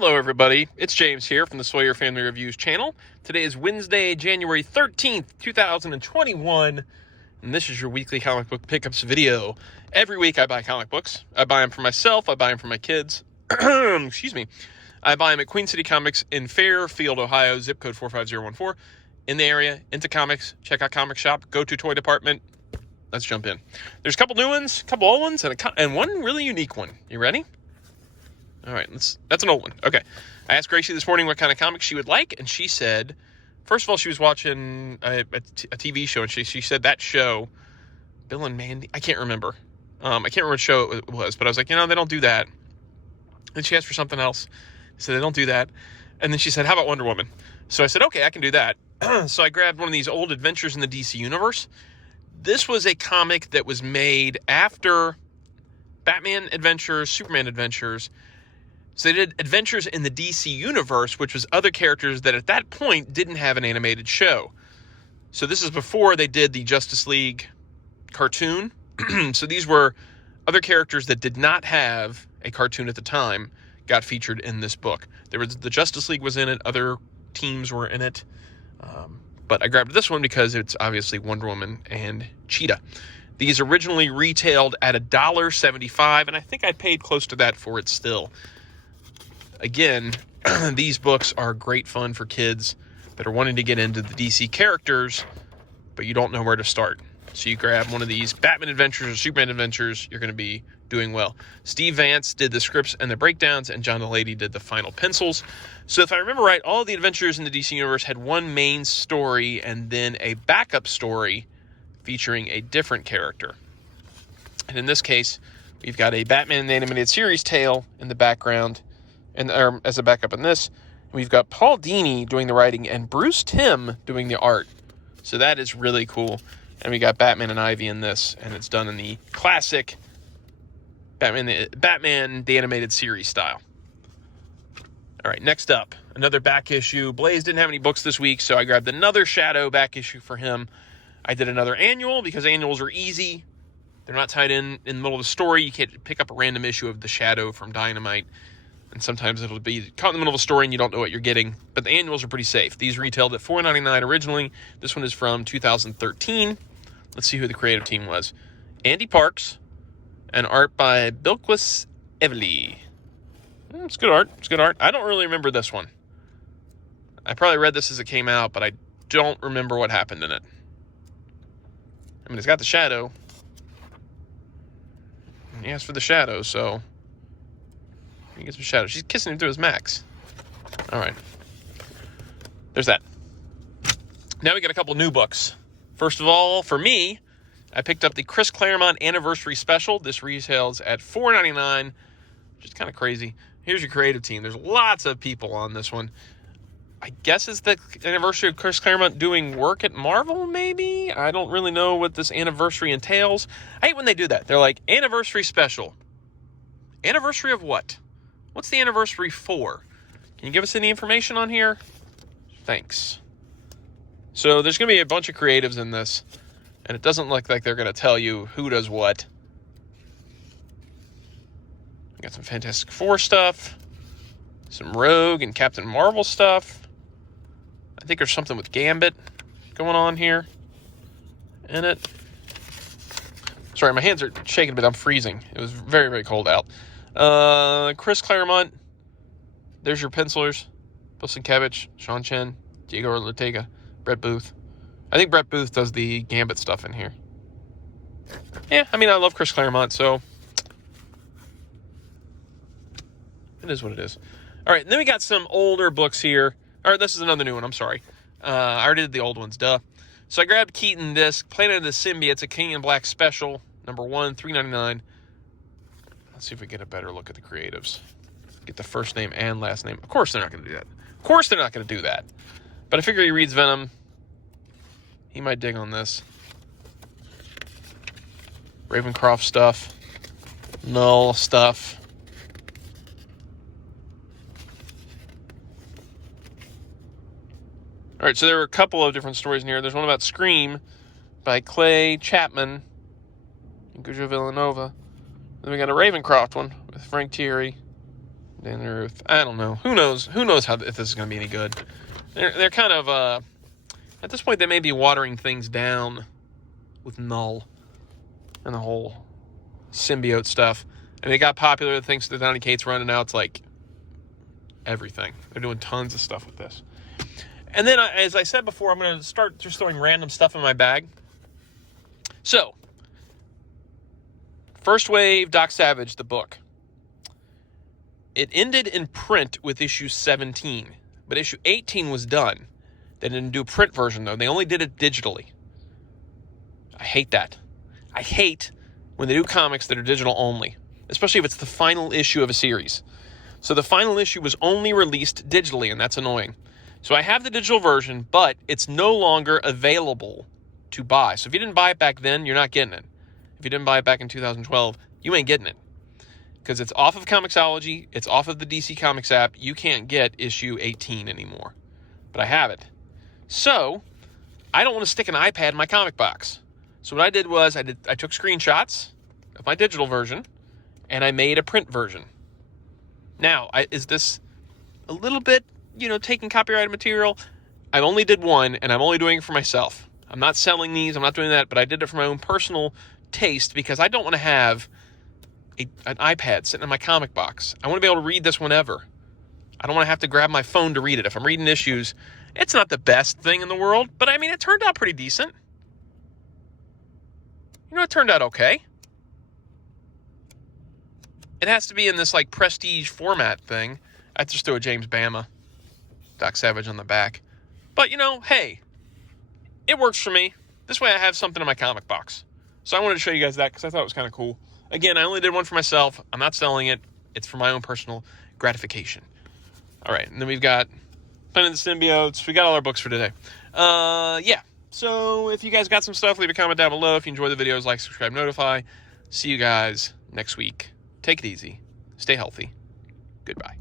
Hello everybody, it's James here from the Sawyer Family Reviews channel. Today is Wednesday, January 13th, 2021, and this is your weekly comic book pickups video. Every week I buy comic books. I buy them for myself, I buy them for my kids. Excuse me. I buy them at Queen City Comics in Fairfield, Ohio, zip code 45014. In the area, into comics, check out Comic Shop, go to Toy Department. Let's jump in. There's a couple new ones, a couple old ones, and one really unique one. You ready? All right, that's an old one. Okay. I asked Gracie this morning what kind of comics she would like, and she said, first of all, she was watching a TV show, and she said that show, Bill and Mandy, I can't remember. I can't remember what show it was, but I was like, they don't do that. And she asked for something else. I said, they don't do that. And then she said, how about Wonder Woman? So I said, okay, I can do that. So I grabbed one of these old Adventures in the DC Universe. This was a comic that was made after Batman Adventures, Superman Adventures. So they did Adventures in the DC Universe, which was other characters that at that point didn't have an animated show. So this is before they did the Justice League cartoon. So these were other characters that did not have a cartoon at the time got featured in this book. The Justice League was in it, other teams were in it. But I grabbed this one because it's obviously Wonder Woman and Cheetah. These originally retailed at $1.75, and I think I paid close to that for it still. Again, these books are great fun for kids that are wanting to get into the DC characters, but you don't know where to start. So you grab one of these Batman Adventures or Superman Adventures, you're going to be doing well. Steve Vance did the scripts and the breakdowns, and John Delady did the final pencils. So if I remember right, all the adventures in the DC Universe had one main story and then a backup story featuring a different character. And in this case, we've got a Batman the Animated Series tale in the background, and as a backup in this. We've got Paul Dini doing the writing and Bruce Timm doing the art. So that is really cool. And we got Batman and Ivy in this, and it's done in the classic Batman the Animated Series style. All right, next up, another back issue. Blaze didn't have any books this week, so I grabbed another Shadow back issue for him. I did another annual because annuals are easy. They're not tied in the middle of the story. You can't pick up a random issue of the Shadow from Dynamite. And sometimes it'll be caught in the middle of a story and you don't know what you're getting. But the annuals are pretty safe. These retailed at $4.99 originally. This one is from 2013. Let's see who the creative team was. Andy Parks, and art by Bilquis Evely. It's good art. It's good art. I don't really remember this one. I probably read this as it came out, but I don't remember what happened in it. I mean, it's got the Shadow. And he asked for the Shadow, so he gets some Shadow. She's kissing him through his max. All right. There's that. Now we got a couple new books. First of all, for me, I picked up the Chris Claremont Anniversary Special. This retails at $4.99, which is kind of crazy. Here's your creative team. There's lots of people on this one. I guess it's the anniversary of Chris Claremont doing work at Marvel, maybe? I don't really know what this anniversary entails. I hate when they do that. They're like, Anniversary Special. Anniversary of what? What's the anniversary for? Can you give us any information on here? Thanks. So there's going to be a bunch of creatives in this, and it doesn't look like they're going to tell you who does what. We got some Fantastic Four stuff, some Rogue and Captain Marvel stuff. I think there's something with Gambit going on here in it. Sorry, my hands are shaking a bit. I'm freezing. It was very, very cold out. Chris Claremont. There's your pencilers. Bill Sienkiewicz, Sean Chen, Diego Ortega, Brett Booth. I think Brett Booth does the Gambit stuff in here. Yeah, I mean, I love Chris Claremont, so it is what it is. All right, and then we got some older books here. All right, this is another new one. I'm sorry. I already did the old ones, duh. So I grabbed Keaton this, Planet of the Symbiotes, a King in Black special, number 1, $3.99. Let's see if we get a better look at the creatives. Get the first name and last name. Of course they're not going to do that. Of course they're not going to do that. But I figure he reads Venom. He might dig on this. Ravencroft stuff. Null stuff. All right, so there were a couple of different stories in here. There's one about Scream by Clay Chapman and Gujo Villanova. Then we got a Ravencroft one with Frank Thierry, Dan Ruth. I don't know. Who knows? Who knows if this is going to be any good? They're kind of at this point they may be watering things down with Null and the whole symbiote stuff. And they got popular with things that Donny Cates running now. It's like everything. They're doing tons of stuff with this. And then, as I said before, I'm going to start just throwing random stuff in my bag. So, First Wave, Doc Savage, the book. It ended in print with issue 17, but issue 18 was done. They didn't do a print version, though. They only did it digitally. I hate that. I hate when they do comics that are digital only, especially if it's the final issue of a series. So the final issue was only released digitally, and that's annoying. So I have the digital version, but it's no longer available to buy. So if you didn't buy it back then, you're not getting it. If you didn't buy it back in 2012, you ain't getting it. Because it's off of Comixology, it's off of the DC Comics app. You can't get issue 18 anymore. But I have it. So I don't want to stick an iPad in my comic box. So what I did was I took screenshots of my digital version, and I made a print version. Now, is this a little bit, taking copyrighted material? I only did one, and I'm only doing it for myself. I'm not selling these. I'm not doing that, but I did it for my own personal taste because I don't want to have an iPad sitting in my comic box. I want to be able to read this whenever. I don't want to have to grab my phone to read it. If I'm reading issues, it's not the best thing in the world, but I mean, it turned out pretty decent. It turned out okay. It has to be in this, prestige format thing. I just threw a James Bama, Doc Savage on the back. But, hey, it works for me. This way I have something in my comic box. So I wanted to show you guys that because I thought it was kind of cool. Again, I only did one for myself. I'm not selling it. It's for my own personal gratification. All right, and then we've got Planet of the Symbiotes. We got all our books for today. Yeah. So if you guys got some stuff, leave a comment down below. If you enjoy the videos, like, subscribe, notify. See you guys next week. Take it easy. Stay healthy. Goodbye.